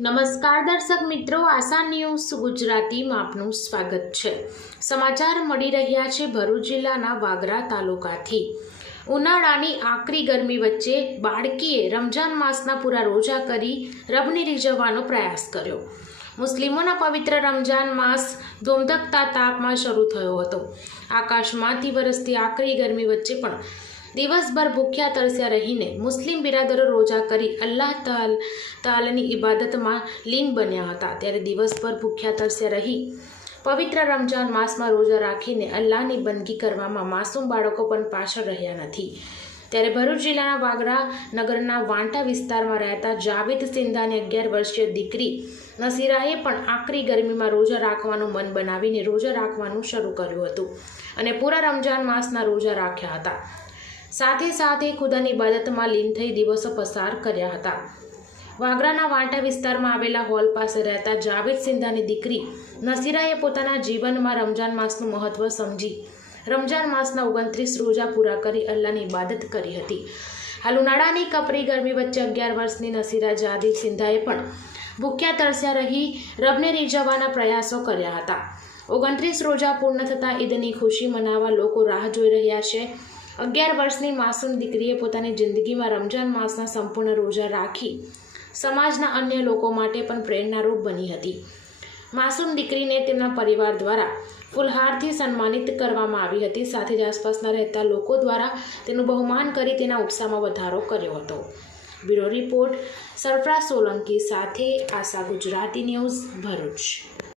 નમસ્કાર દર્શક મિત્રો, આશા ન્યૂઝ ગુજરાતીમાં આપનું સ્વાગત છે. સમાચાર મળી રહ્યા છે ભરૂચ જિલ્લાના વાગરા તાલુકાથી. ઉનાળાની આકરી ગરમી વચ્ચે બાળકીએ રમજાન માસના પૂરા રોજા કરી રબને રીઝવવાનો પ્રયાસ કર્યો. મુસ્લિમોના પવિત્ર રમજાન માસ ધોમધકતા તાપમાં શરૂ થયો હતો. આકાશમાંથી વરસતી આકરી ગરમી વચ્ચે પણ દિવસભર ભૂખ્યા તરસ્યા રહીને મુસ્લિમ બિરાદરો રોજા કરી અલ્લાહ તાલ, તાલની ઇબાદતમાં લીન બન્યા હતા. ત્યારે દિવસભર ભૂખ્યા તરસ્યા રહી. પવિત્ર રમજાન માસમાં રોજા રાખીને અલ્લાહની બંદગી કરવામાં માસૂમ બાળકો પણ પાછળ રહ્યા નથી. ત્યારે ભરૂચ જિલ્લાના વાગરા નગરના વાંટા વિસ્તારમાં રહેતા જાવેદ સિંધાની અગિયાર વર્ષીય દીકરી નસીરાએ પણ આકરી ગરમીમાં રોજા રાખવાનું મન બનાવીને રોજા રાખવાનું શરૂ કર્યું હતું અને પૂરા રમજાન માસના રોજા રાખ્યા હતા. સાથે સાથે ખુદાની ઇબાદતમાં લીન થઈ દિવસો પસાર કર્યા હતા. વાગરાના વાંટા વિસ્તારમાં આવેલા હોલ પાસે રહેતા જાવેદ સિંધાની દીકરી નસીરાએ પોતાના જીવનમાં રમજાન માસનું મહત્ત્વ સમજી રમજાન માસના ઓગણત્રીસ રોજા પૂરા કરી અલ્લાહની ઇબાદત કરી હતી. હાલ ઉનાળાની કપરી ગરમી વચ્ચે અગિયાર વર્ષની નસીરા જાદી સિંધાએ પણ ભૂખ્યા તરસ્યા રહી રબને રીઝવવાના પ્રયાસો કર્યા હતા. ઓગણત્રીસ રોજા પૂર્ણ થતાં ઈદની ખુશી મનાવવા લોકો રાહ જોઈ રહ્યા છે. અગિયાર વર્ષની માસૂમ દીકરીએ પોતાની જિંદગીમાં રમજાન માસના સંપૂર્ણ રોજા રાખી સમાજના અન્ય લોકો માટે પણ પ્રેરણારૂપ બની હતી. માસૂમ દીકરીને તેમના પરિવાર દ્વારા ફુલહારથી સન્માનિત કરવામાં આવી હતી. સાથે જ આસપાસના રહેતા લોકો દ્વારા તેનું બહુમાન કરી તેના ઉત્સાહમાં વધારો કર્યો હતો. બ્યુરો રિપોર્ટ સરફરા સોલંકી સાથે આશા ગુજરાતી ન્યૂઝ ભરૂચ.